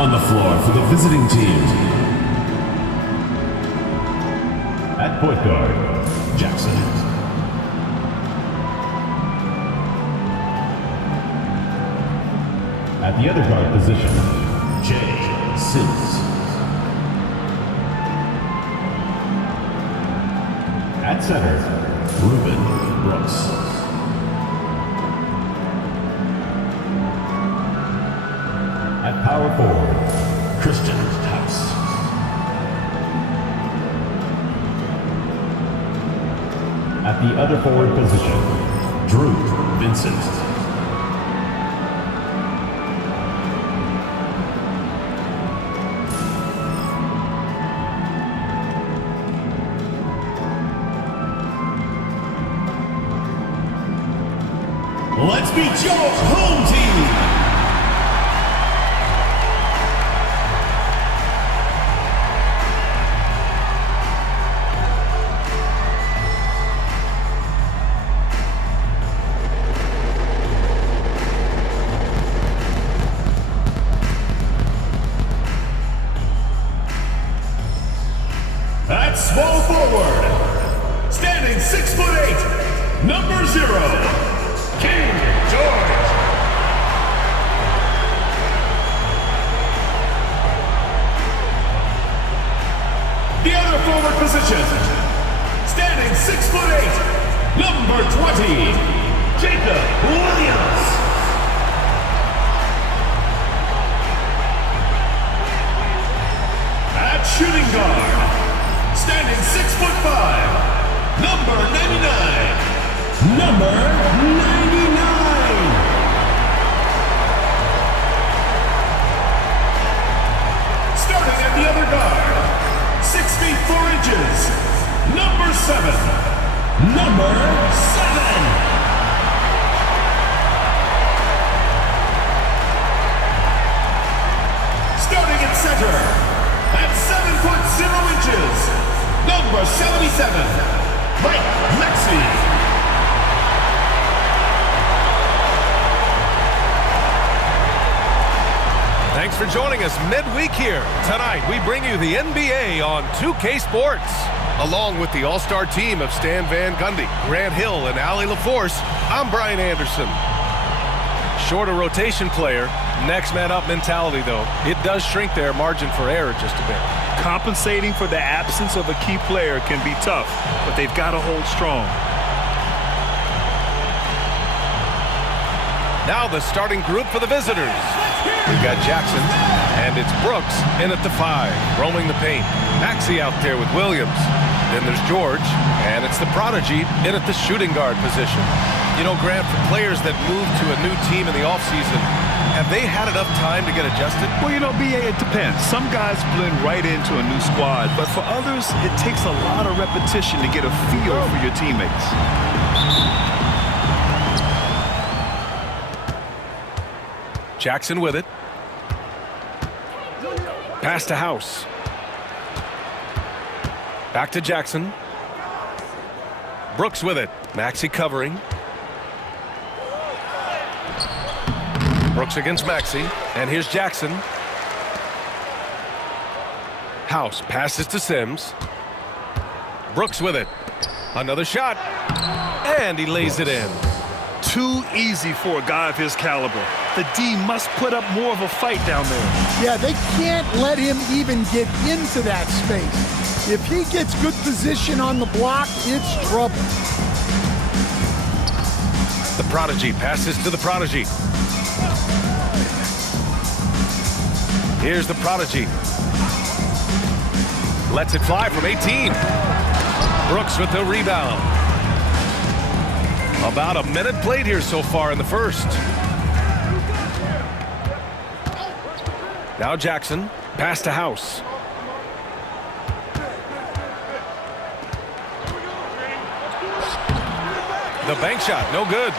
On the floor for the visiting team. At point guard, Jackson. At the other guard position, Jay Sims. At center, Ruben Brooks. At power forward, Christian House. At the other forward position, Drew Vincent. Let's meet your home team. At small forward, standing 6'8", number 0. King George. The other forward position, standing 6'8", number 20, Jacob Williams. At shooting guard, standing 6'5", number 99. Number 99! Starting at the other guard, 6 feet 4 inches, number 7. Number 7! Starting at center, at 7'0" inches, number 77, Mike Maxey. Thanks for joining us midweek here. Tonight, we bring you the NBA on 2K Sports. Along with the all-star team of Stan Van Gundy, Grant Hill, and Allie LaForce, I'm Brian Anderson. Shorter rotation player, next man up mentality, though. It does shrink their margin for error just a bit. Compensating for the absence of a key player can be tough, but they've got to hold strong. Now the starting group for the visitors. We've got Jackson, and it's Brooks in at the 5, roaming the paint. Maxey out there with Williams. Then there's George, and it's the prodigy in at the shooting guard position. You know, Grant, for players that move to a new team in the offseason, have they had enough time to get adjusted? Well, you know, BA, it depends. Some guys blend right into a new squad, but for others, it takes a lot of repetition to get a feel for your teammates. Jackson with it. Pass to House. Back to Jackson. Brooks with it. Maxey covering. Brooks against Maxey. And here's Jackson. House passes to Sims. Brooks with it. Another shot. And he lays it in. Too easy for a guy of his caliber. The D must put up more of a fight down there. Yeah, they can't let him even get into that space. If he gets good position on the block, it's trouble. The prodigy passes to the prodigy. Here's the prodigy. Lets it fly from 18. Brooks with the rebound. About a minute played here so far in the first. Now Jackson, pass to House. The bank shot, no good.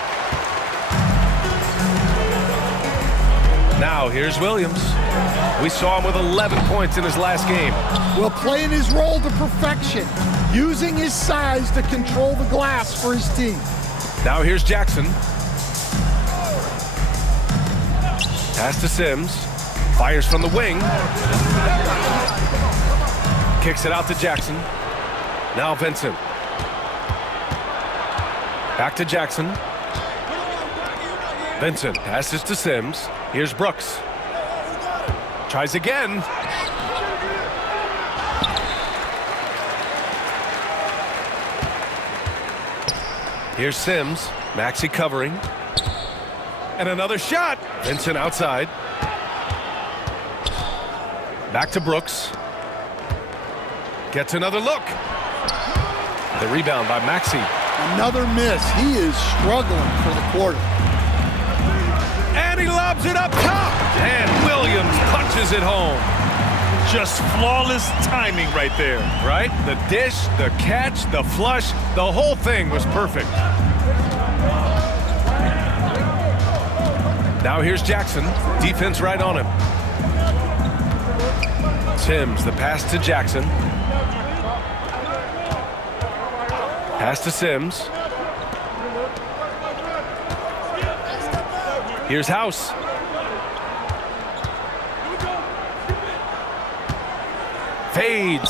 Now here's Williams. We saw him with 11 points in his last game. Well, playing his role to perfection, using his size to control the glass for his team. Now here's Jackson. Pass to Sims. Fires from the wing. Kicks it out to Jackson. Now Vincent. Back to Jackson. Vincent passes to Sims. Here's Brooks. Tries again. Here's Sims. Maxey covering. And another shot. Vincent outside. Back to Brooks. Gets another look. The rebound by Maxey. Another miss. He is struggling for the quarter. And he lobs it up top. And Williams punches it home. Just flawless timing right there. Right? The dish, the catch, the flush, the whole thing was perfect. Now here's Jackson. Defense right on him. Sims, the pass to Jackson. Pass to Sims. Here's House. Fades.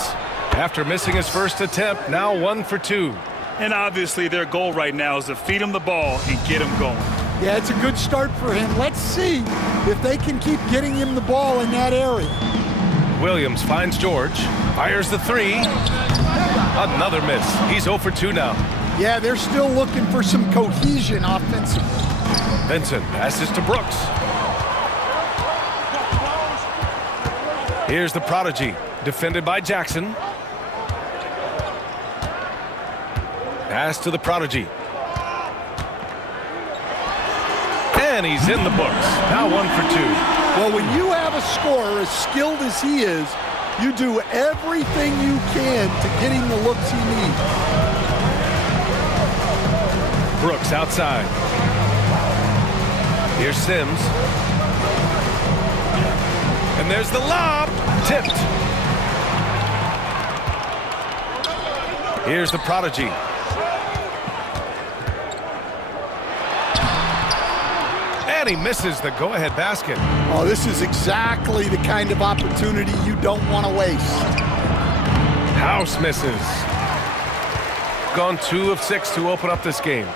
After missing his first attempt, now 1 for 2. And obviously their goal right now is to feed him the ball and get him going. Yeah, it's a good start for him. Let's see if they can keep getting him the ball in that area. Williams finds George. Fires the 3. Another miss. He's 0 for 2 now. Yeah, they're still looking for some cohesion offensively. Vincent passes to Brooks. Here's the prodigy. Defended by Jackson. Pass to the prodigy. And he's in the books. Now 1 for 2. Well, when you have a scorer as skilled as he is, you do everything you can to get him the looks he needs. Brooks outside. Here's Sims. And there's the lob. Tipped. Here's the prodigy. And he misses the go-ahead basket. Oh, this is exactly the kind of opportunity you don't want to waste. House misses. Gone 2 of 6 to open up this game.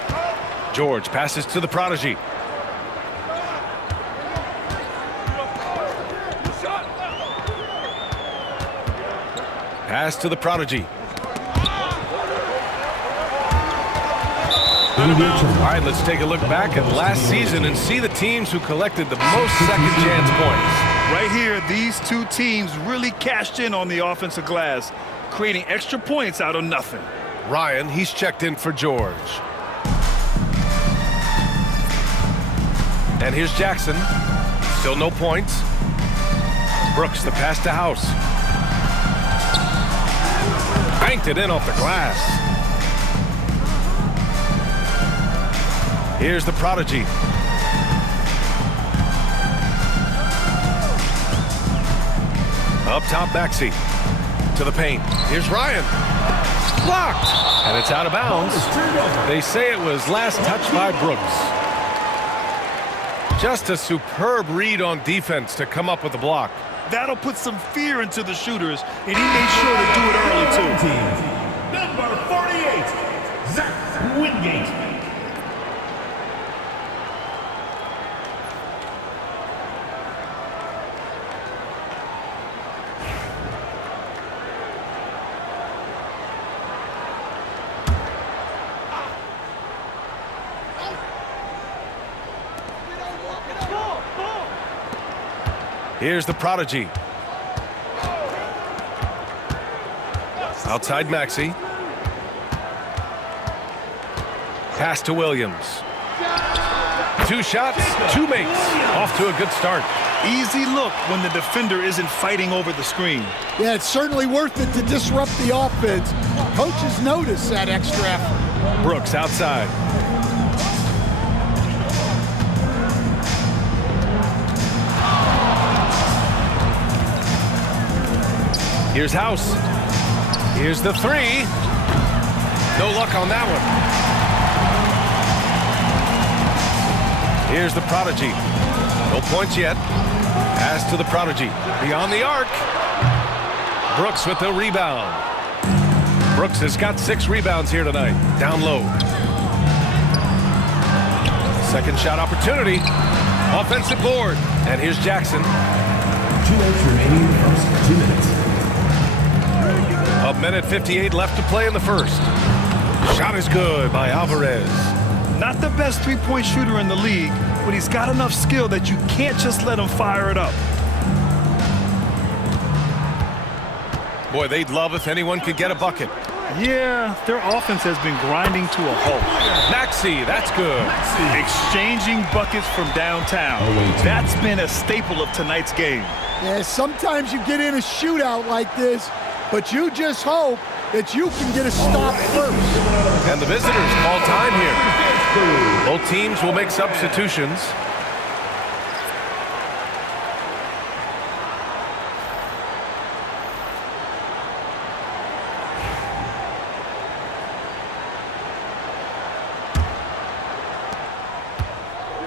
George passes to the prodigy. Pass to the prodigy. All right, let's take a look back at last season and see the teams who collected the most second chance points. Right here, these two teams really cashed in on the offensive glass, creating extra points out of nothing. Ryan, he's checked in for George. And here's Jackson. Still no points. Brooks, the pass to House. Banked it in off the glass. Here's the prodigy. Up top, Maxey. To the paint. Here's Ryan. Blocked. And it's out of bounds. They say it was last touched by Brooks. Just a superb read on defense to come up with the block. That'll put some fear into the shooters, and he made sure to do it early, too. Number 48, Zach Wingate. Here's the prodigy. Outside Maxey. Pass to Williams. 2 shots, 2 makes. Off to a good start. Easy look when the defender isn't fighting over the screen. Yeah, it's certainly worth it to disrupt the offense. Coaches notice that extra effort. Brooks outside. Here's House. Here's the 3. No luck on that one. Here's the prodigy. No points yet. Pass to the prodigy. Beyond the arc. Brooks with the rebound. Brooks has got 6 rebounds here tonight. Down low. Second shot opportunity. Offensive board. And here's Jackson. 2 minutes remaining in the first 2 minutes. A minute 58 left to play in the first. Shot is good by Alvarez. Not the best three-point shooter in the league, but he's got enough skill that you can't just let him fire it up. Boy, they'd love if anyone could get a bucket. Yeah, their offense has been grinding to a halt. Maxey, that's good. Exchanging buckets from downtown. That's been a staple of tonight's game. Yeah, sometimes you get in a shootout like this, but you just hope that you can get a stop first. And the visitors call time here. Both teams will make substitutions.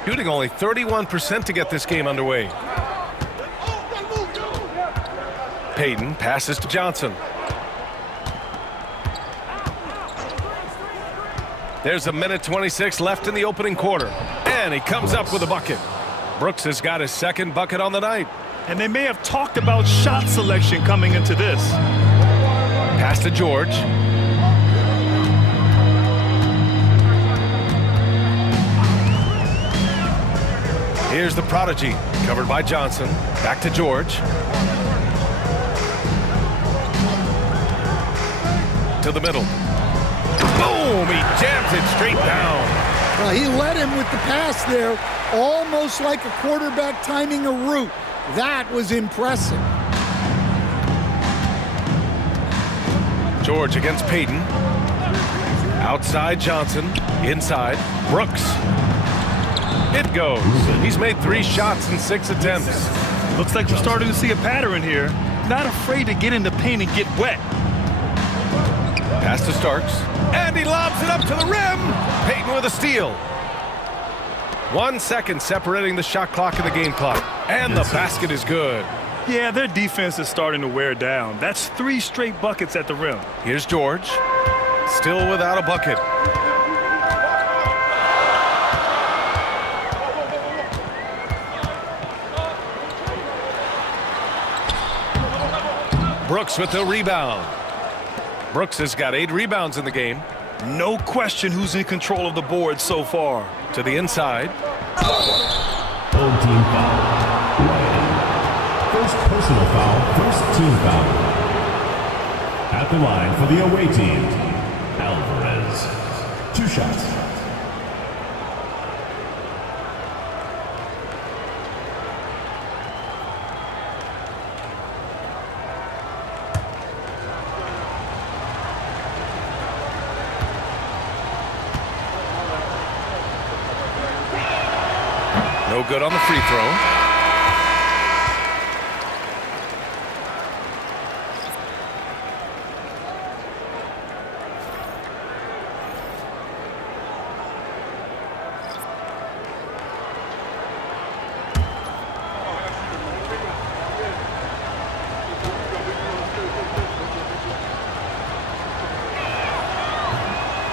Shooting only 31% to get this game underway. Payton passes to Johnson. There's a minute 26 left in the opening quarter. And he comes up with a bucket. Brooks has got his second bucket on the night. And they may have talked about shot selection coming into this. Pass to George. Here's the prodigy, covered by Johnson. Back to George. To the middle. Boom! He jams it straight down. Well, he led him with the pass there, almost like a quarterback timing a route. That was impressive. George against Payton. Outside Johnson. Inside Brooks. It goes. He's made 3 shots in 6 attempts. Looks like we're starting to see a pattern here. Not afraid to get in the paint and get wet. Pass to Starks. And he lobs it up to the rim. Payton with a steal. 1 second separating the shot clock and the game clock. And the basket is good. Yeah, their defense is starting to wear down. That's 3 straight buckets at the rim. Here's George. Still without a bucket. Brooks with the rebound. Brooks has got 8 rebounds in the game. No question who's in control of the board so far. To the inside. Home team foul. First personal foul, first team foul. At the line for the away team, Alvarez. 2 shots. No good on the free throw.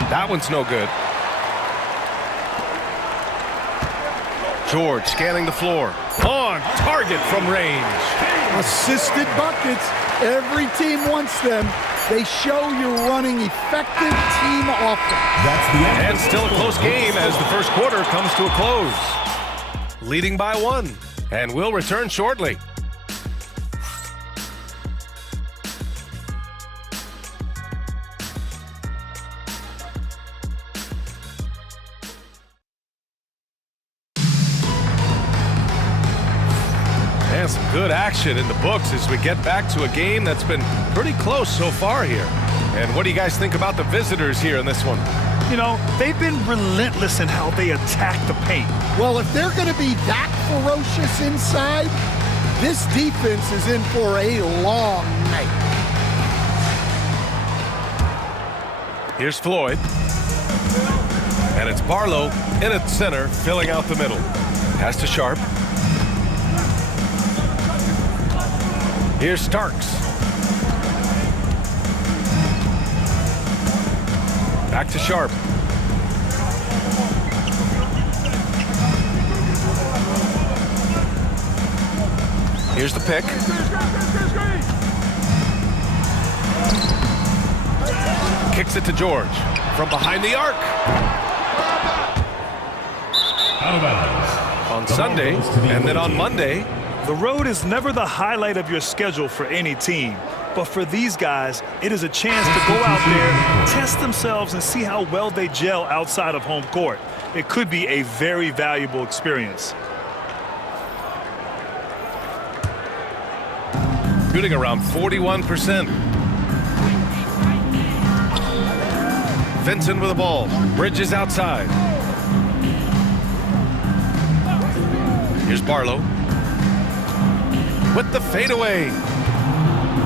That one's no good. George scanning the floor. On target from range. Assisted buckets. Every team wants them. They show you're running effective team offense. That's the end. And still a close game as the first quarter comes to a close. Leading by 1. And we'll return shortly. And some good action in the books as we get back to a game that's been pretty close so far here. And what do you guys think about the visitors here in this one? You know, they've been relentless in how they attack the paint. Well, if they're going to be that ferocious inside, this defense is in for a long night. Here's Floyd. And it's Barlow in at center, filling out the middle. Pass to Sharp. Here's Starks. Back to Sharp. Here's the pick. Kicks it to George. From behind the arc. Out of bounds. On Sunday, and then on Monday. The road is never the highlight of your schedule for any team. But for these guys, it is a chance to go out there, test themselves, and see how well they gel outside of home court. It could be a very valuable experience. Shooting around 41%. Vincent with the ball. Bridges outside. Here's Barlow. With the fadeaway.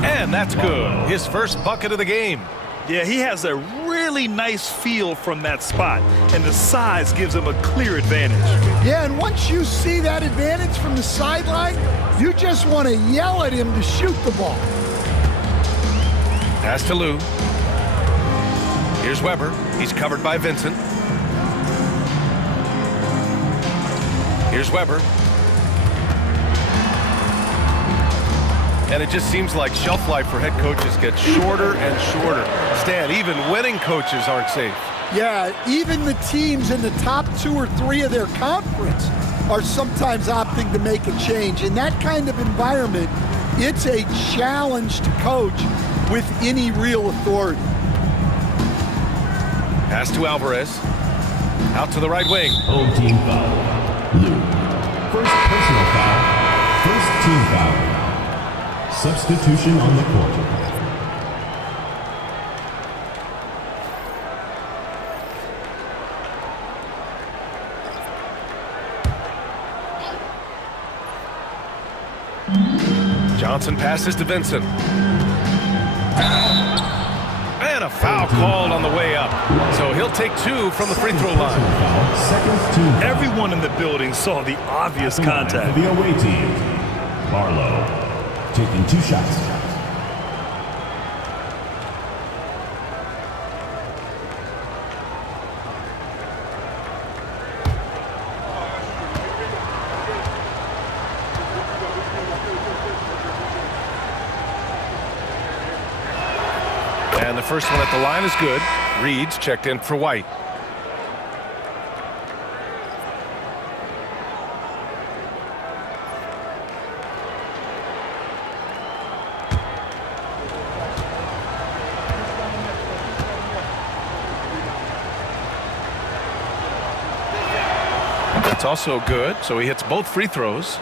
And that's good. His first bucket of the game. Yeah, he has a really nice feel from that spot, and the size gives him a clear advantage. Yeah, and once you see that advantage from the sideline, you just want to yell at him to shoot the ball. Pass to Lou. Here's Weber. He's covered by Vincent. Here's Weber. And it just seems like shelf life for head coaches gets shorter and shorter. Stan, even winning coaches aren't safe. Yeah, even the teams in the top 2 or 3 of their conference are sometimes opting to make a change. In that kind of environment, it's a challenge to coach with any real authority. Pass to Alvarez. Out to the right wing. Home team foul. Lou. First personal foul. First team foul. Substitution on the court. Johnson passes to Vincent. And a foul called on the way up. So he'll take 2 from the free throw line. Second team foul. Everyone in the building saw the obvious contact. For the away team. Barlow taking 2 shots. And the first one at the line is good. Reed's checked in for White. That's also good, so he hits both free throws.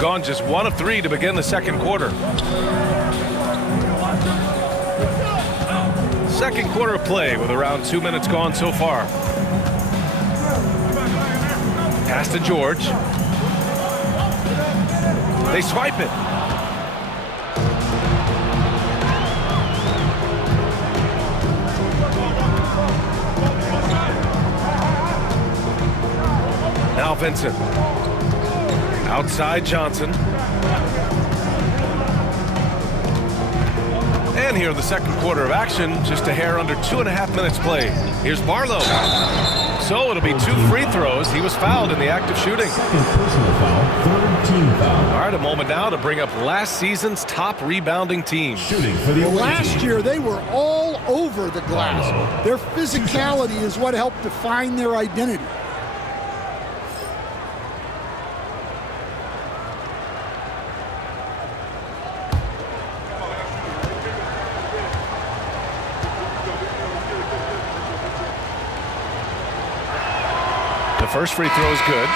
Gone just 1 of 3 to begin the second quarter. Second quarter of play with around 2 minutes gone so far. Pass to George. They swipe it. Now Vincent. Outside Johnson. And here in the second quarter of action, just a hair under 2.5 minutes played. Here's Barlow. So it'll be 2 free throws. He was fouled in the act of shooting. Second personal foul. Third team foul. All right, a moment now to bring up last season's top rebounding team. Shooting for the away Last team. year, they were all over the glass. Their physicality is what helped define their identity. The first free throw is good.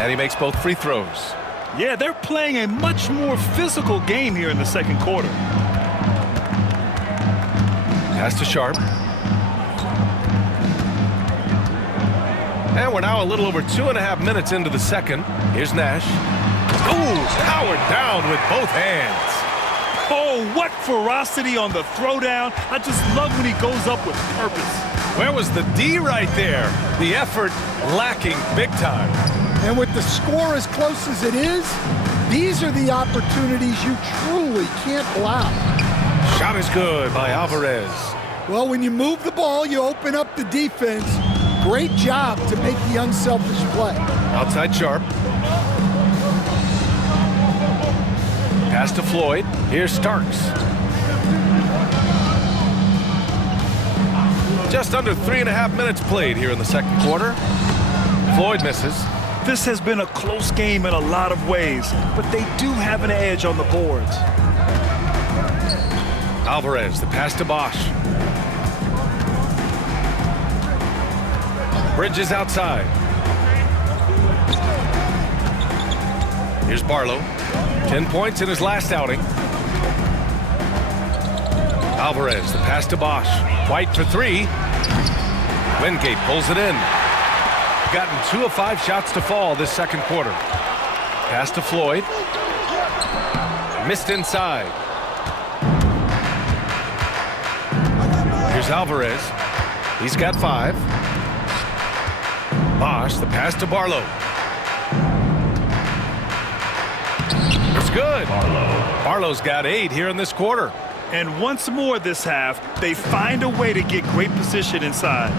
And he makes both free throws. Yeah, they're playing a much more physical game here in the second quarter. Pass to Sharp. And we're now a little over 2.5 minutes into the second. Here's Nash. Ooh, powered down with both hands. Oh, what ferocity on the throwdown. I just love when he goes up with purpose. Where was the D right there? The effort lacking big time. And with the score as close as it is, these are the opportunities you truly can't allow. Shot is good by Alvarez. Well, when you move the ball, you open up the defense. Great job to make the unselfish play. Outside Sharp. Pass to Floyd. Here's Starks. Just under 3.5 minutes played here in the second quarter. Floyd misses. This has been a close game in a lot of ways, but they do have an edge on the boards. Alvarez, the pass to Bosch. Bridges outside. Here's Barlow. 10 points in his last outing. Alvarez, the pass to Bosch. White for three. Wingate pulls it in. Gotten 2 of 5 shots to fall this second quarter. Pass to Floyd. Missed inside. Here's Alvarez. He's got 5. Bosch, the pass to Barlow. It's good. Barlow's got 8 here in this quarter. And once more this half, they find a way to get great position inside.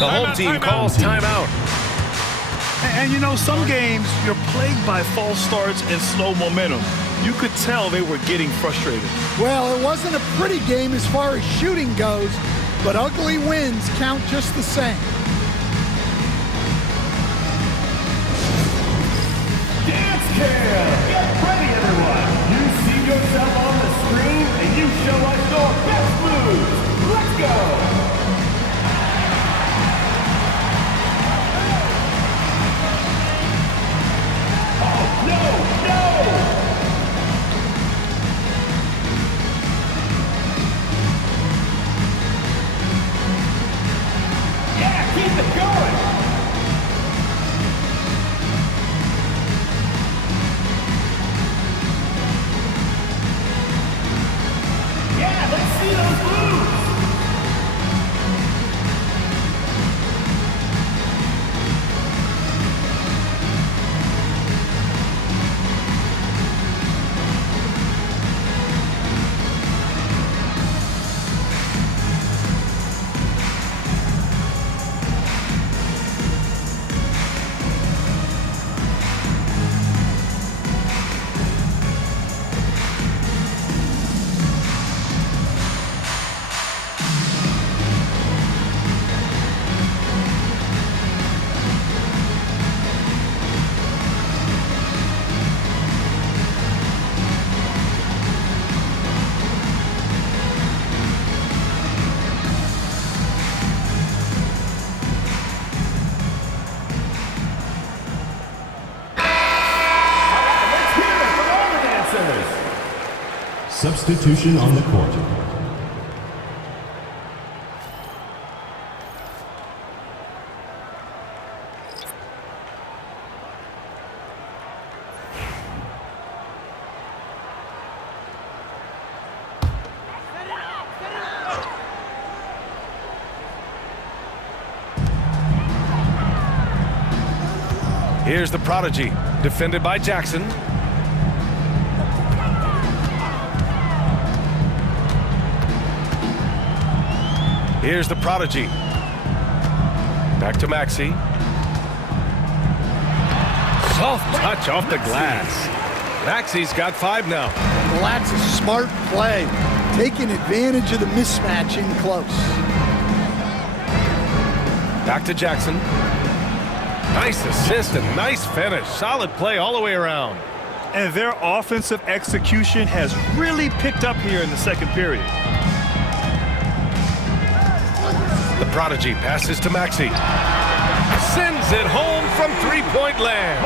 The home team calls timeout. And you know, some games you're plagued by false starts and slow momentum. You could tell they were getting frustrated. Well, it wasn't a pretty game as far as shooting goes, but ugly wins count just the same. Dance Cam! Get ready, everyone! You see yourself on the screen, and you show us your best moves. Let's go! Oh, no! No! Yeah, keep it going! Yeah, let's see those moves! Substitution on the court. Here's the prodigy, defended by Jackson. Here's the prodigy. Back to Maxey. Soft touch off the glass. Maxey's got 5 now. Well, that's a smart play, taking advantage of the mismatch in close. Back to Jackson. Nice assist and nice finish. Solid play all the way around. And their offensive execution has really picked up here in the second period. The prodigy passes to Maxey. Sends it home from three-point land.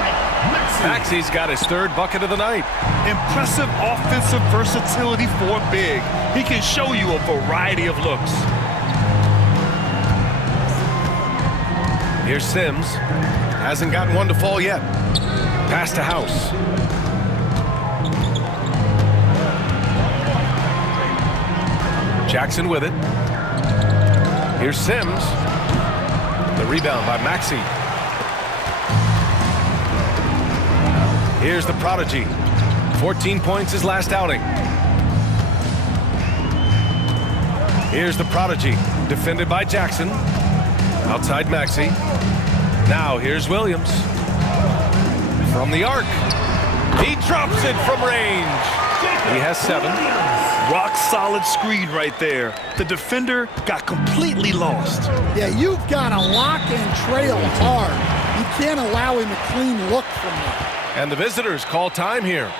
Maxey's got his 3rd bucket of the night. Impressive offensive versatility for big. He can show you a variety of looks. Here's Sims. Hasn't gotten one to fall yet. Pass to House. Jackson with it. Here's Sims. The rebound by Maxey. Here's the prodigy. 14 points his last outing. Here's the prodigy. Defended by Jackson. Outside Maxey. Now here's Williams. From the arc. He drops it from range. He has 7. Rock solid screen right there. The defender got completely lost. Yeah, you've got to lock and trail hard. You can't allow him a clean look from there. And the visitors call time here.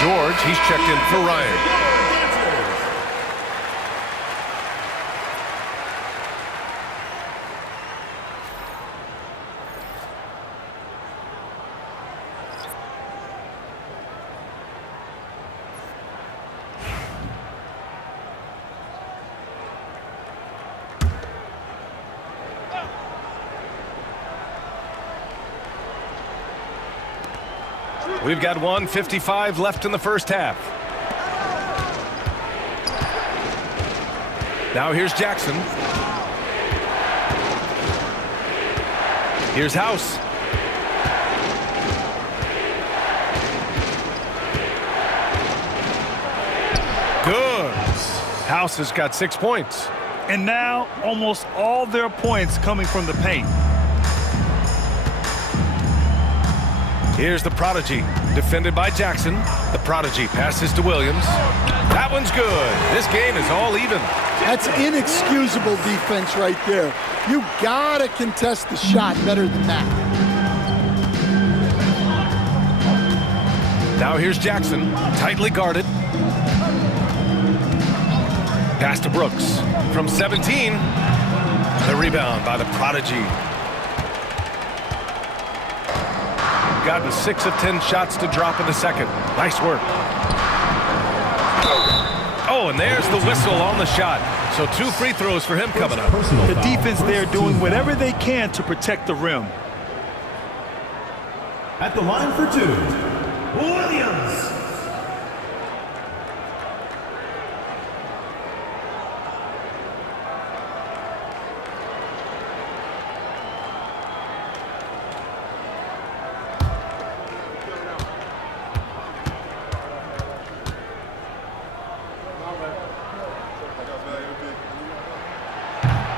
George, he's checked in for Ryan. We've got 1:55 left in the first half. Now here's Jackson. Here's House. Good. House has got 6 points. And now almost all their points coming from the paint. Here's the prodigy, defended by Jackson. The prodigy passes to Williams. That one's good. This game is all even. That's inexcusable defense right there. You gotta contest the shot better than that. Now here's Jackson, tightly guarded. Pass to Brooks. From 17, the rebound by the prodigy. Gotten 6 of 10 shots to drop in the second. Nice work. Oh, and there's the whistle on the shot. So 2 free throws for him coming up. The defense there doing whatever they can to protect the rim. At the line for 2, Williams.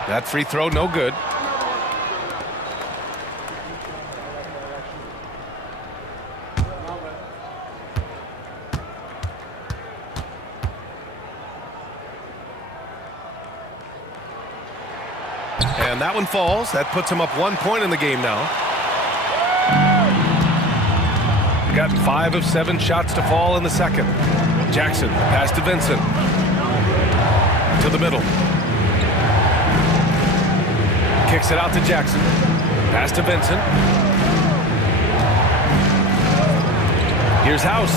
That free throw, no good. And that one falls. That puts him up 1 point in the game now. gotten 5 of 7 shots to fall in the second. Jackson, pass to Vincent. To the middle. Kicks it out to Jackson. Pass to Vincent. Here's House.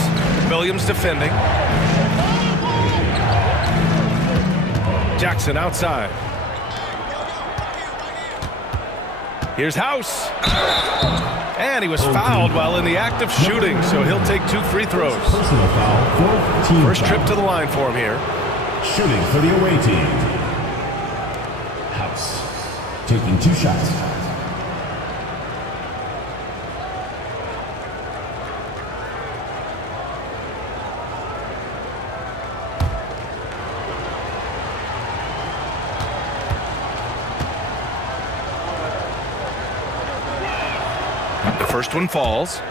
Williams defending. Jackson outside. Here's House. And he was fouled while in the act of shooting, so he'll take 2 free throws. Personal foul, 4th team First foul. trip to the line for him here. Shooting for the away team. House taking 2 shots. The first one falls.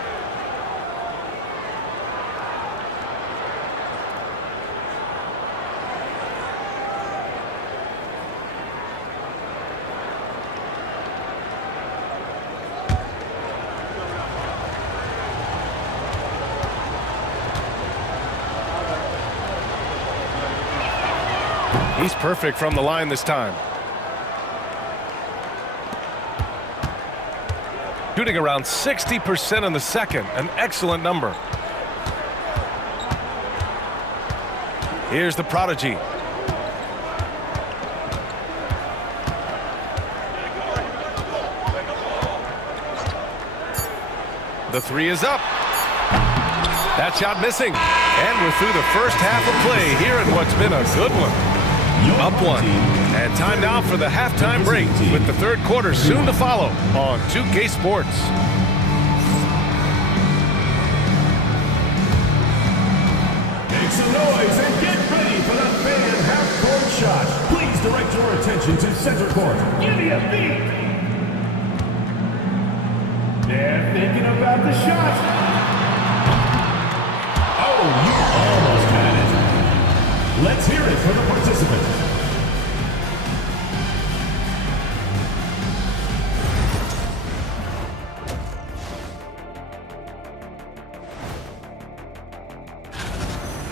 He's perfect from the line this time. Shooting around 60% in the second, an excellent number. Here's the prodigy. The 3 is up. That shot missing. And we're through the first half of play here in what's been a good one. Up 1. And time now for the halftime break with the third quarter soon to follow on 2K Sports. Make some noise and get ready for the fan half-court shot. Please direct your attention to center court. Give me a beat. They're thinking about the shot. Oh, you almost had it. Let's hear it for the participants.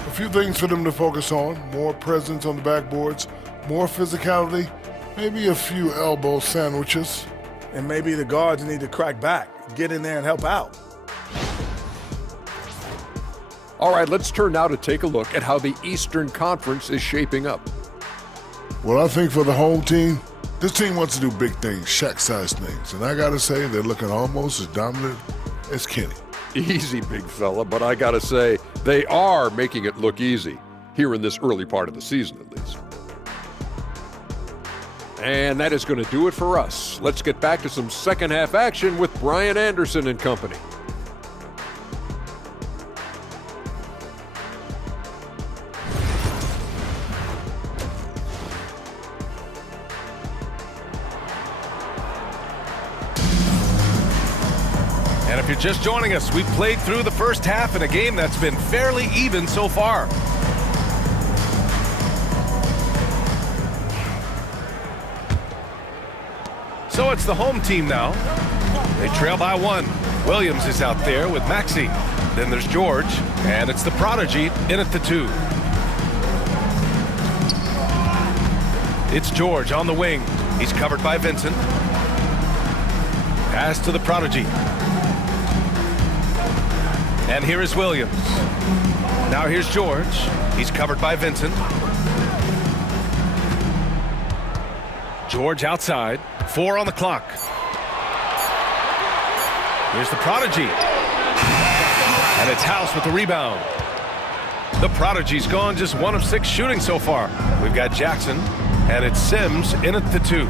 A few things for them to focus on: more presence on the backboards, more physicality, maybe a few elbow sandwiches. And maybe the guards need to crack back, get in there and help out. All right, let's turn now to take a look at how the Eastern Conference is shaping up. Well, I think for the home team, this team wants to do big things, Shaq-sized things. And I got to say, they're looking almost as dominant as Kenny. Easy, big fella, but I gotta say, they are making it look easy, here in this early part of the season at least. And that is going to do it for us. Let's get back to some second half action with Brian Anderson and company. And if you're just joining us, we've played through the first half in a game that's been fairly even so far. So it's the home team now. They trail by 1. Williams is out there with Maxey. Then there's George, and it's the prodigy in at the 2. It's George on the wing. He's covered by Vincent. Pass to the prodigy. And here is Williams. Now here's George. He's covered by Vincent. George outside. 4 on the clock. Here's the prodigy. And it's House with the rebound. The prodigy's gone just 1 of 6 shooting so far. We've got Jackson, and it's Sims in at the 2.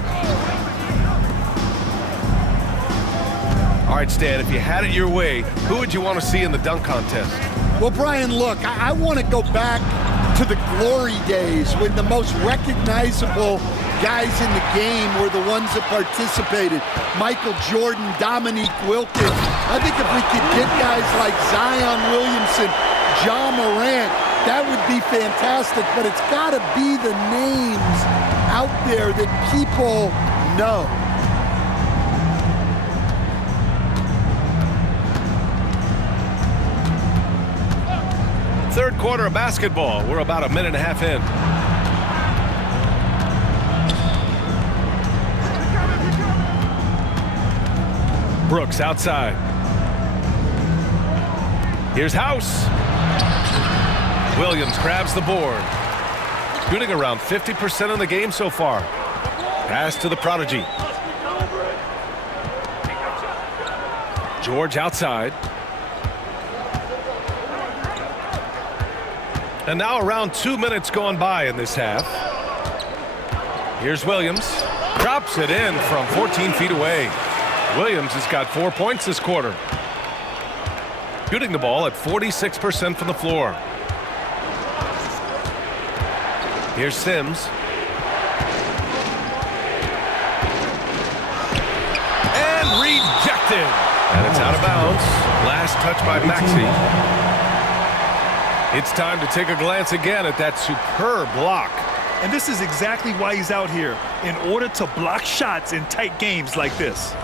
All right, Stan, if you had it your way, who would you want to see in the dunk contest? Well, Brian, look, I want to go back to the glory days when the most recognizable guys in the game were the ones that participated. Michael Jordan, Dominique Wilkins. I think if we could get guys like Zion Williamson, John Morant, that would be fantastic, but it's got to be the names out there that people know. Third quarter of basketball. We're about a minute and a half in. Brooks outside. Here's House. Williams grabs the board. Shooting around 50% in the game so far. Pass to the prodigy. George outside. And now around 2 minutes gone by in this half. Here's Williams. Drops it in from 14 feet away. Williams has got 4 points this quarter. Shooting the ball at 46% from the floor. Here's Sims. And rejected. And it's out of bounds. Last touch by Maxey. It's time to take a glance again at that superb block. And this is exactly why he's out here, in order to block shots in tight games like this.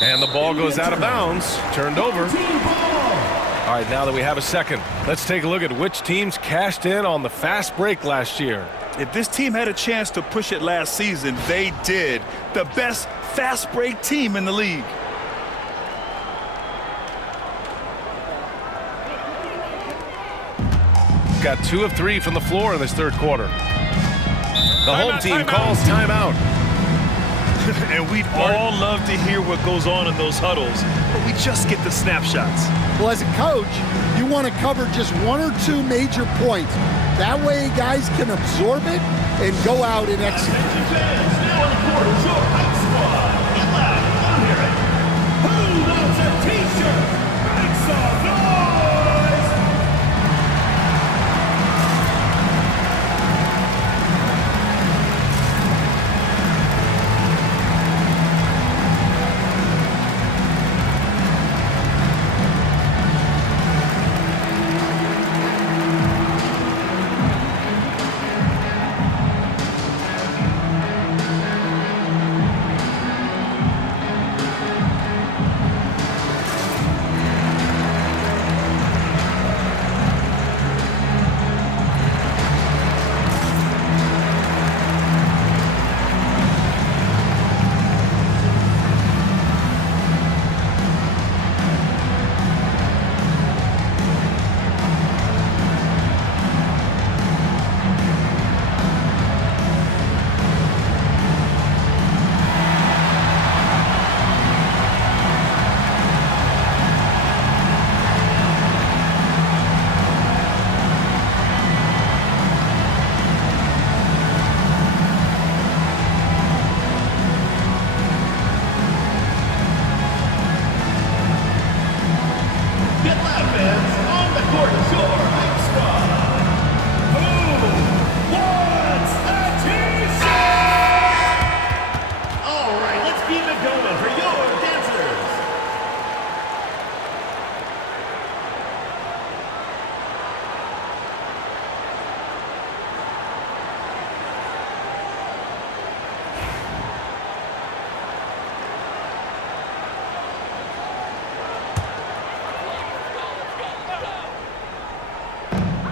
And the ball goes out of bounds, turned over. All right, now that we have a second, let's take a look at which teams cashed in on the fast break last year. If this team had a chance to push it last season, they did. The best fast break team in the league. Got 2 of 3 from the floor in this third quarter. The home team calls timeout. And we'd all love to hear what goes on in those huddles, but we just get the snapshots. Well, as a coach, you want to cover just 1 or 2 major points. That way guys can absorb it and go out and execute. Who wants a t-shirt? Make some noise!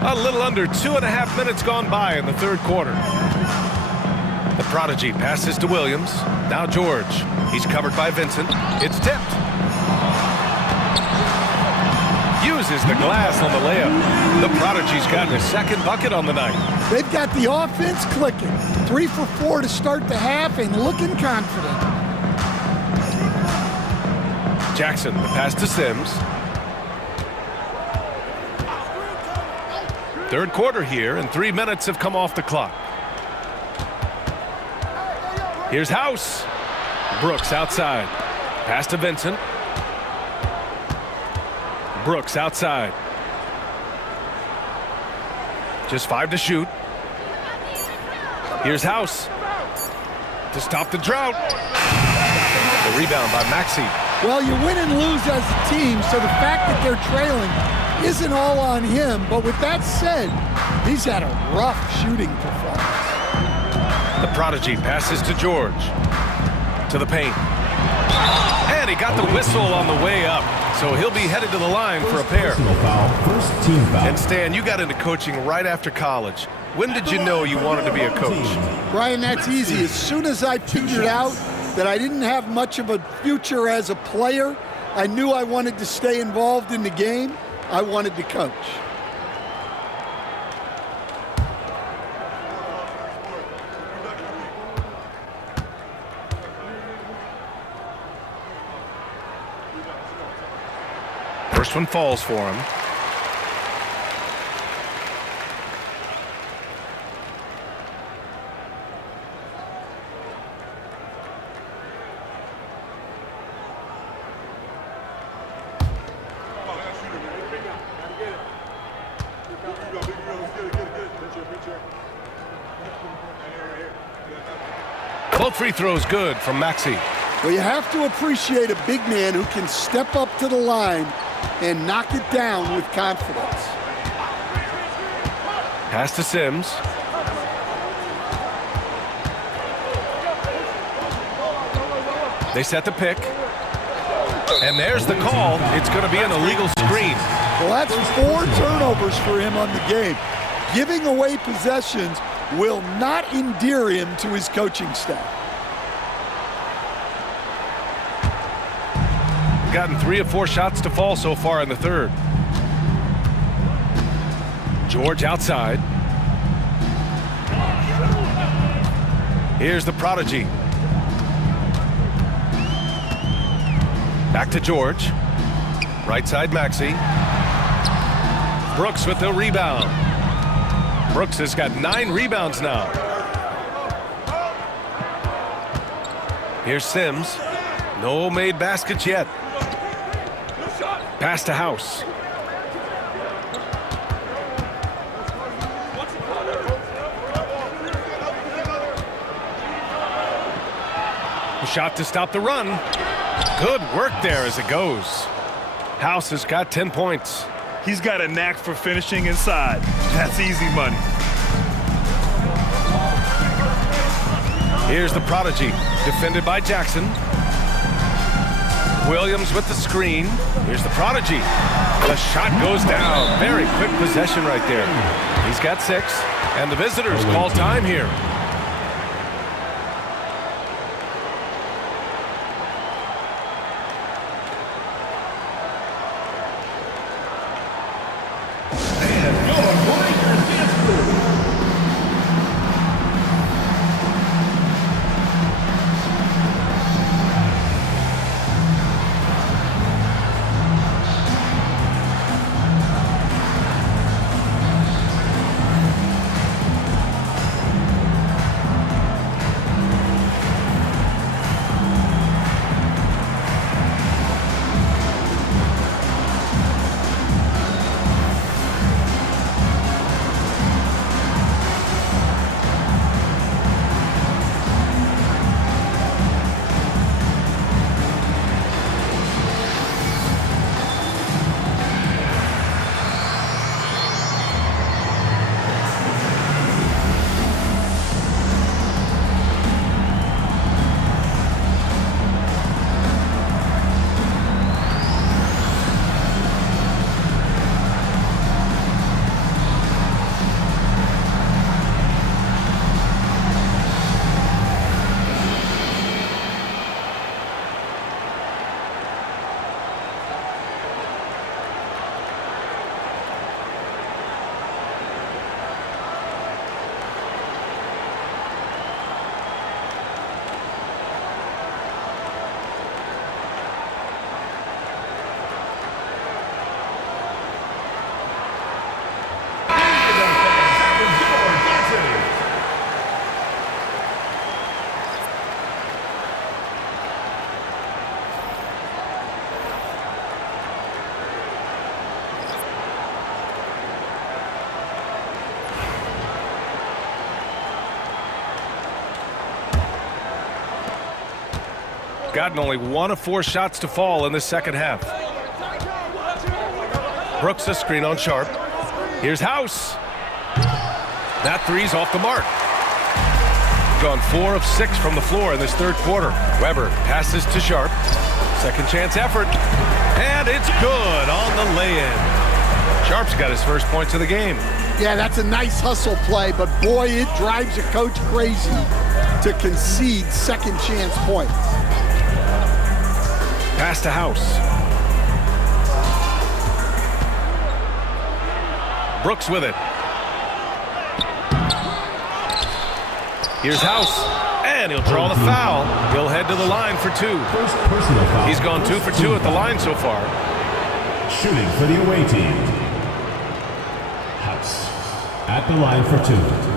A little under 2.5 minutes gone by in the third quarter. The prodigy passes to Williams. Now George. He's covered by Vincent. It's tipped. Uses the glass on the layup. The prodigy's gotten his second bucket on the night. They've got the offense clicking. 3 for 4 to start the half and looking confident. Jackson, the pass to Sims. Third quarter here, and 3 minutes have come off the clock. Here's House. Brooks outside. Pass to Vincent. Brooks outside. Just 5 to shoot. Here's House to stop the drought. The rebound by Maxey. Well, you win and lose as a team, so the fact that they're trailing isn't all on him. But with that said, he's had a rough shooting performance. The prodigy passes to George. to the paint. And he got the whistle on the way up. So he'll be headed to the line for a pair. First team foul. And Stan, you got into coaching right after college. When did you know you wanted to be a coach? Brian, that's easy. As soon as I figured out that I didn't have much of a future as a player, I knew I wanted to stay involved in the game. I wanted to coach. First one falls for him. Both free throws good from Maxey. Well, you have to appreciate a big man who can step up to the line and knock it down with confidence. Pass to Sims. They set the pick. And there's the call. It's going to be an illegal screen. Well, that's 4 turnovers for him on the game. Giving away possessions will not endear him to his coaching staff. Gotten 3 of 4 shots to fall so far in the third. George outside. Here's the prodigy. Back to George. Right side Maxey. Brooks with the rebound. Brooks has got 9 rebounds now. Here's Sims. No made baskets yet. Pass to House. Shot to stop the run. Good work there as it goes. House has got 10 points. He's got a knack for finishing inside. That's easy money. Here's the prodigy, defended by Jackson. Williams with the screen. Here's the prodigy. The shot goes down. Very quick possession right there. He's got 6, and the visitors call time here. Gotten only 1 of 4 shots to fall in the second half. Brooks a screen on Sharp. Here's House. That three's off the mark. gone 4 of 6 from the floor in this third quarter. Weber passes to Sharp. Second chance effort. And it's good on the lay-in. Sharp's got his first points of the game. Yeah, that's a nice hustle play, but boy, it drives a coach crazy to concede second chance points. Pass to House. Brooks with it. Here's House, and he'll draw the foul. He'll head to the line for 2. First personal foul. He's gone 2 for 2 at the line so far. Shooting for the away team. House at the line for 2.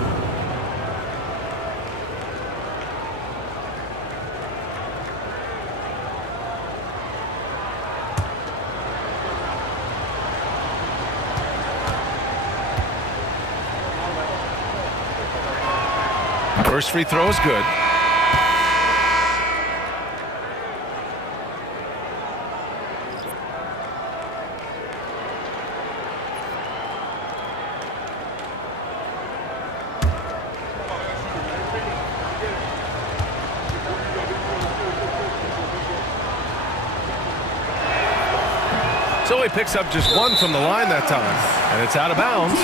First free throw is good. So he picks up just 1 from the line that time, and it's out of bounds.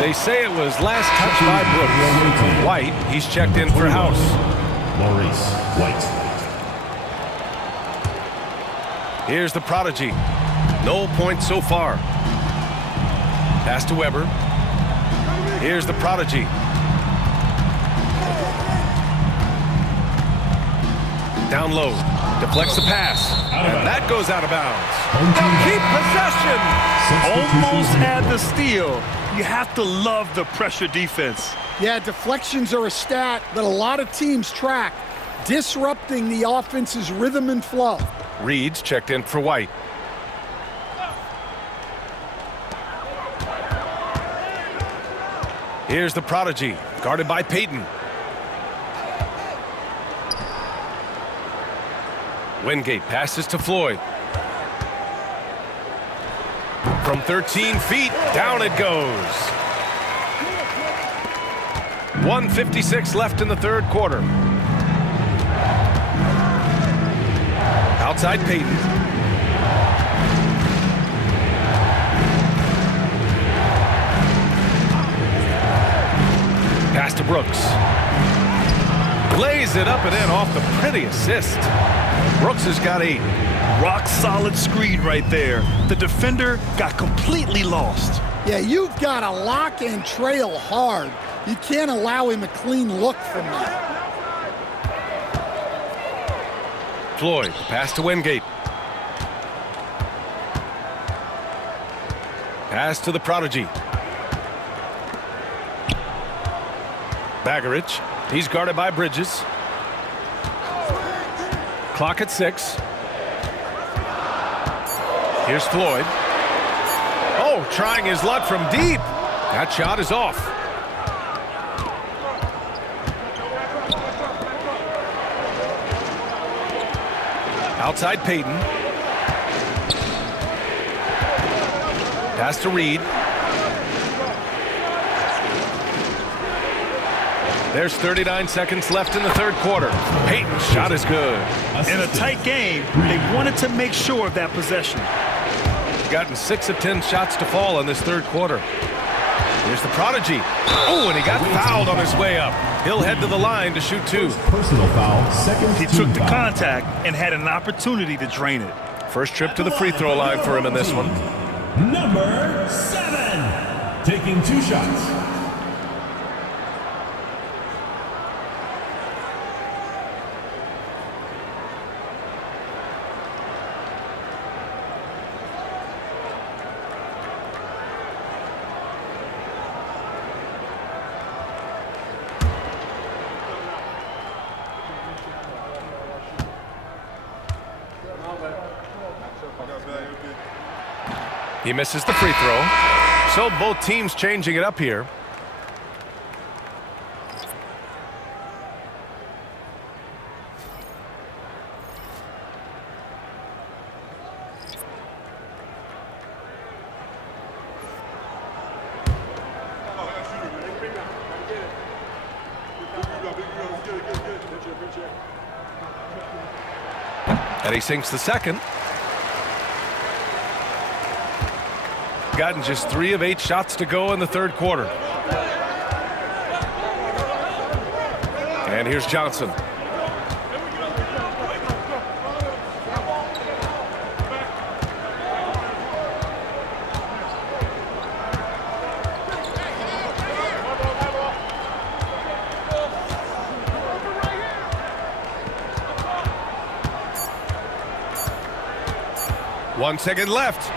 They say it was last touched by Brooks. White, he's checked in for House. Maurice White. Here's the prodigy. No points so far. Pass to Weber. Here's the prodigy. Down low. Deflects the pass. And that goes out of bounds. They'll keep possession. Almost had the steal. You have to love the pressure defense. Yeah, deflections are a stat that a lot of teams track, disrupting the offense's rhythm and flow. Reed's checked in for White. Here's the prodigy, guarded by Payton. Wingate passes to Floyd. From 13 feet, down it goes. 1:56 left in the third quarter. Outside Payton. Pass to Brooks. Lays it up and in off the pretty assist. Brooks has got 8. Rock solid screen right there. The defender got completely lost. Yeah, you've got to lock and trail hard. You can't allow him a clean look from that. Floyd, pass to Wingate. Pass to the prodigy. Bagarich, he's guarded by Bridges. Clock at 6. Here's Floyd. Oh, trying his luck from deep. That shot is off. Outside Payton. Pass to Reed. There's 39 seconds left in the third quarter. Payton's shot is good. In a tight game, they wanted to make sure of that possession. Gotten 6 of 10 shots to fall in this third quarter. Here's the prodigy. Oh, and he got fouled on his way up. He'll head to the line to shoot 2. Personal foul, second He took the contact and had an opportunity to drain it. First trip to the free throw line for him in this one. Number 7, taking 2 shots. He misses the free throw. So both teams changing it up here. And he sinks the second. Gotten just 3 of 8 shots to go in the third quarter. And here's Johnson. One second left.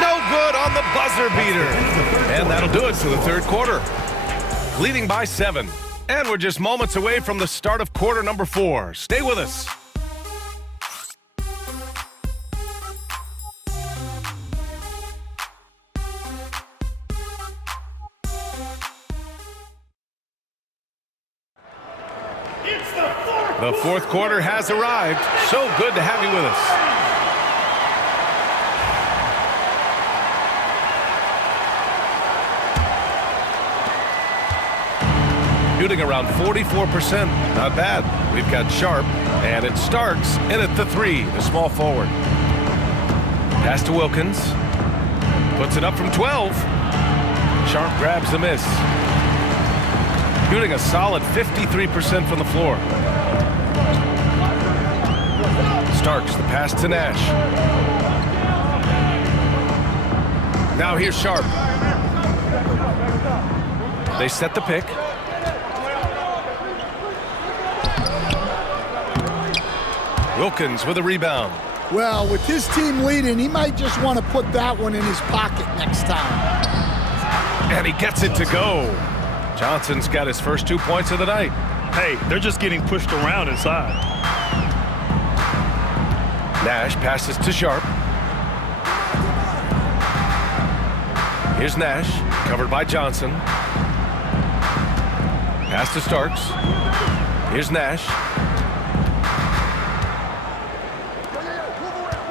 No good on the buzzer beater. And that'll do it for the third quarter. Leading by 7. And we're just moments away from the start of quarter number 4. Stay with us. The fourth quarter has arrived. So good to have you with us. Shooting around 44%. Not bad. We've got Sharp, and it's Starks in at the 3, the small forward. Pass to Wilkins. Puts it up from 12. Sharp grabs the miss. Shooting a solid 53% from the floor. Starks, the pass to Nash. Now here's Sharp. They set the pick. Wilkins with a rebound. Well, with his team leading, he might just want to put that one in his pocket next time. And he gets it to go. Johnson's got his first 2 points of the night. Hey, they're just getting pushed around inside. Nash passes to Sharp. Here's Nash, covered by Johnson. Pass to Starks. Here's Nash.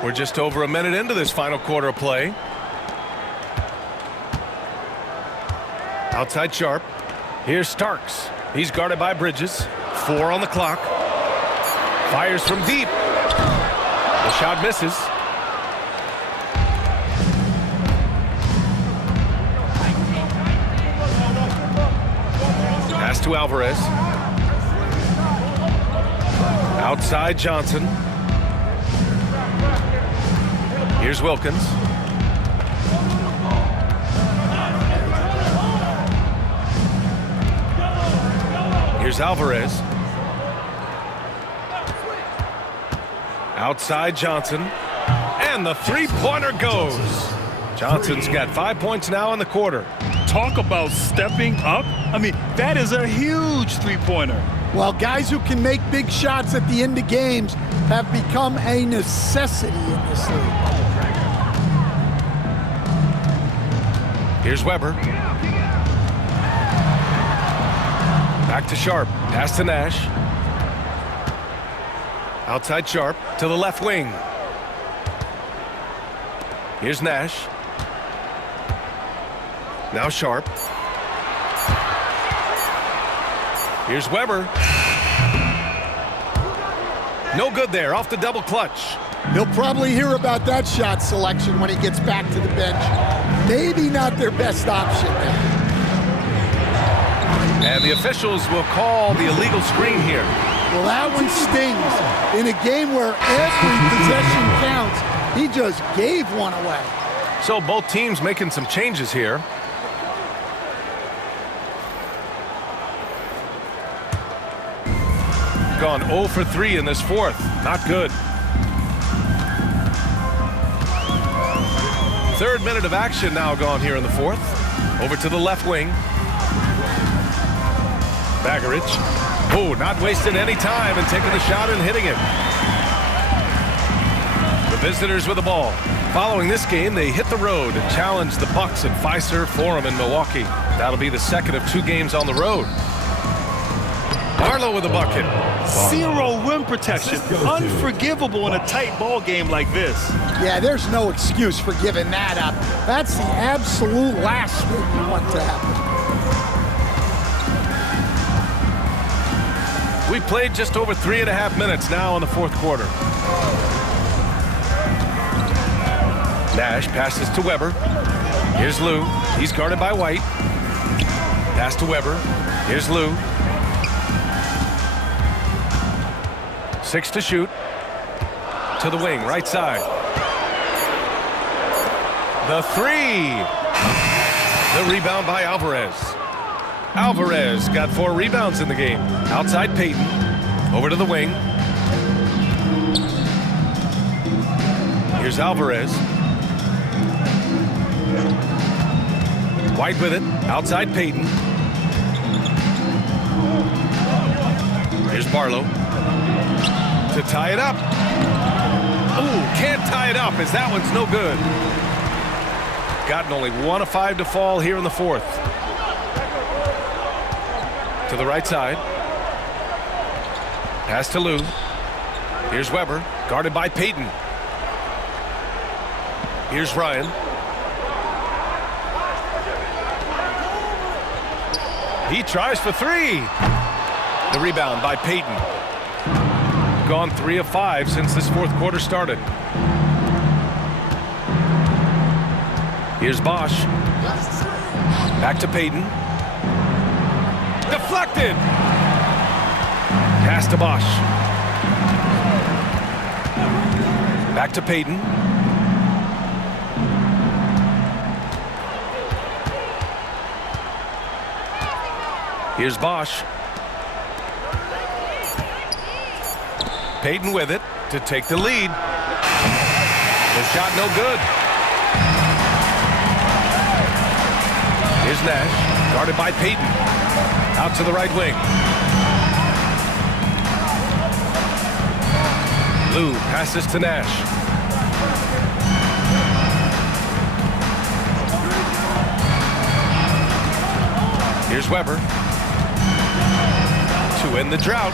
We're just over a minute into this final quarter of play. Outside Sharp. Here's Starks. He's guarded by Bridges. 4 on the clock. Fires from deep. The shot misses. Pass to Alvarez. Outside Johnson. Here's Wilkins. Here's Alvarez. Outside Johnson. And the three-pointer goes. Johnson's got 5 points now in the quarter. Talk about stepping up. I mean, that is a huge three-pointer. Well, guys who can make big shots at the end of games have become a necessity in this league. Here's Weber. Back to Sharp. Pass to Nash. Outside Sharp to the left wing. Here's Nash. Now Sharp. Here's Weber. No good there, off the double clutch. He'll probably hear about that shot selection when he gets back to the bench. Maybe not their best option there. And the officials will call the illegal screen here. Well, that one stings. In a game where every possession counts, he just gave one away. So both teams making some changes here. Gone 0 for 3 in this fourth. Not good. Third minute of action now gone here in the fourth. Over to the left wing. Baggerich. Oh, not wasting any time and taking the shot and hitting it. The visitors with the ball. Following this game, they hit the road and challenge the Bucks at Fiserv Forum in Milwaukee. That'll be the second of 2 games on the road. Barlow with a bucket. Zero rim protection. Unforgivable in a tight ball game like this. Yeah, there's no excuse for giving that up. That's the absolute last thing you want to happen. We've played just over 3.5 minutes now in the fourth quarter. Nash passes to Weber. Here's Lou. He's guarded by White. Pass to Weber. Here's Lou. 6 to shoot. To the wing, right side. The 3. The rebound by Alvarez. Alvarez got 4 rebounds in the game. Outside Payton. Over to the wing. Here's Alvarez. White with it. Outside Payton. Here's Barlow. To tie it up. Ooh, can't tie it up as that one's no good. Gotten only 1 of 5 to fall here in the fourth. To the right side. Pass to Lou. Here's Weber, guarded by Payton. Here's Ryan. He tries for 3. The rebound by Payton. Gone 3 of 5 since this fourth quarter started. Here's Bosch. Back to Payton. Deflected. Pass to Bosch. Back to Payton. Here's Bosch. Payton with it to take the lead. The shot no good. Here's Nash, guarded by Payton. Out to the right wing. Lou passes to Nash. Here's Weber. To end the drought.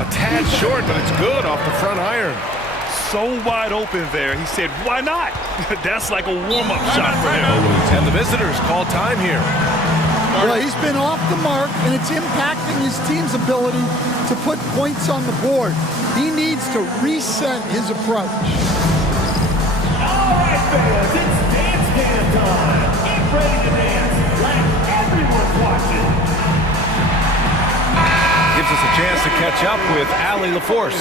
A tad short, but it's good off the front iron. So wide open there. He said, why not? That's like a warm-up shot for him. And the visitors call time here. Well, he's been off the mark, and it's impacting his team's ability to put points on the board. He needs to reset his approach. All right, fans, it's dance can time. Get ready to dance like everyone's watching. Gives us a chance to catch up with Allie LaForce.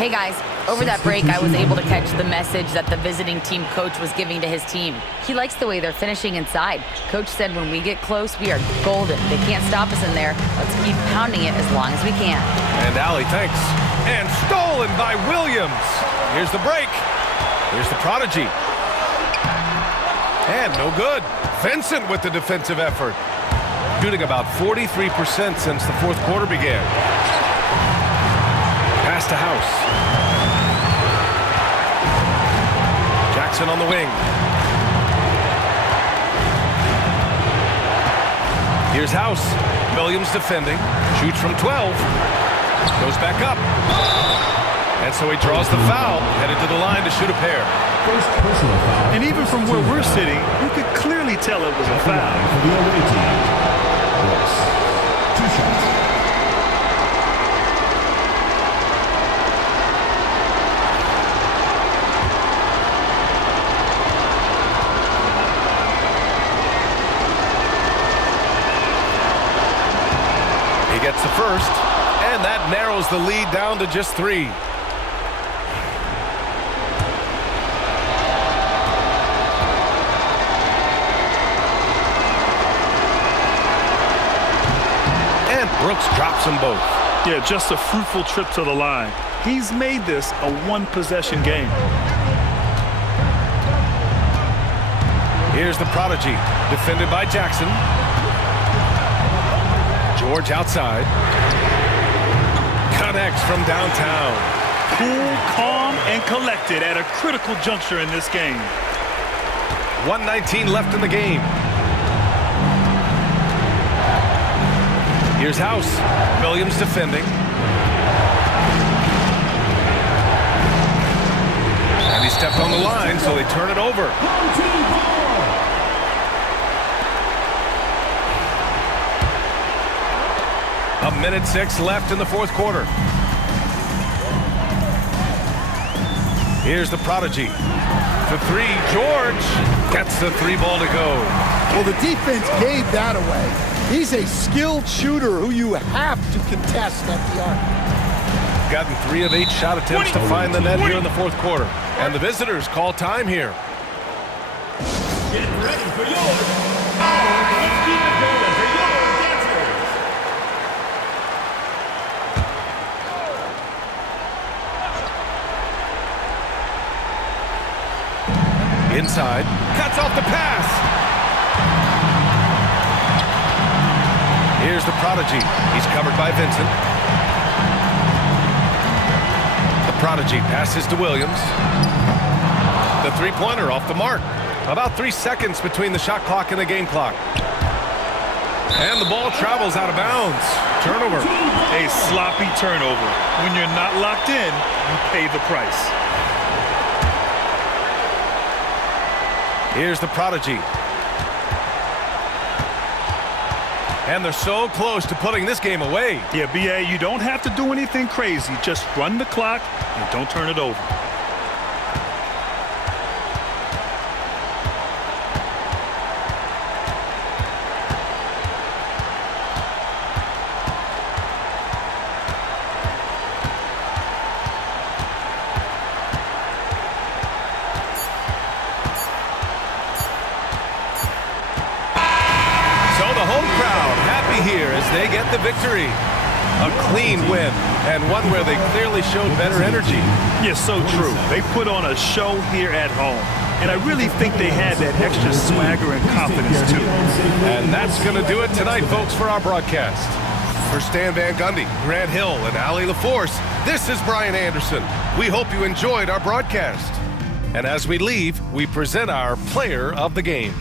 Hey guys, over that break I was able to catch the message that the visiting team coach was giving to his team. He likes the way they're finishing inside. Coach said when we get close, we are golden. They can't stop us in there. Let's keep pounding it as long as we can. And Allie thanks. And stolen by Williams. Here's the break. Here's the prodigy. And no good. Vincent with the defensive effort. Shooting about 43% since the fourth quarter began. Pass to House. Jackson on the wing. Here's House. Williams defending. Shoots from 12. Goes back up. And so he draws the foul. Headed to the line to shoot a pair. First personal foul. And even from where we're sitting, you could clearly tell it was a foul. For the away team. Brooks. 2 shots. He gets the first, and that narrows the lead down to just 3. And Brooks drops them both. Yeah, just a fruitful trip to the line. He's made this a one-possession game. Here's the prodigy, defended by Jackson. George outside. Connects from downtown. Cool, calm, and collected at a critical juncture in this game. 1:19 left in the game. Here's House. Williams defending. And he stepped on the line, so they turn it over. A minute 6 left in the fourth quarter. Here's the prodigy. For 3, George gets the 3 ball to go. Well, the defense gave that away. He's a skilled shooter who you have to contest at the arc. Gotten 3 of 8 shot attempts to find the net here in the fourth quarter. And the visitors call time here. Get ready for yours. Let's keep it going for your dancers. Inside, cuts off the pass. Here's the prodigy. He's covered by Vincent. The prodigy passes to Williams. The three-pointer off the mark. About 3 seconds between the shot clock and the game clock. And the ball travels out of bounds. Turnover. A sloppy turnover. When you're not locked in, you pay the price. Here's the prodigy. And they're so close to putting this game away. Yeah, B.A., you don't have to do anything crazy. Just run the clock and don't turn it over. Here as they get the victory. A clean win, and one where they clearly showed better energy. Yeah, so true. They put on a show here at home, and I really think they had that extra swagger and confidence too. And that's going to do it tonight, folks, for our broadcast. For Stan Van Gundy, Grant Hill, and Allie LaForce, this is Brian Anderson. We hope you enjoyed our broadcast. And as we leave, we present our player of the game.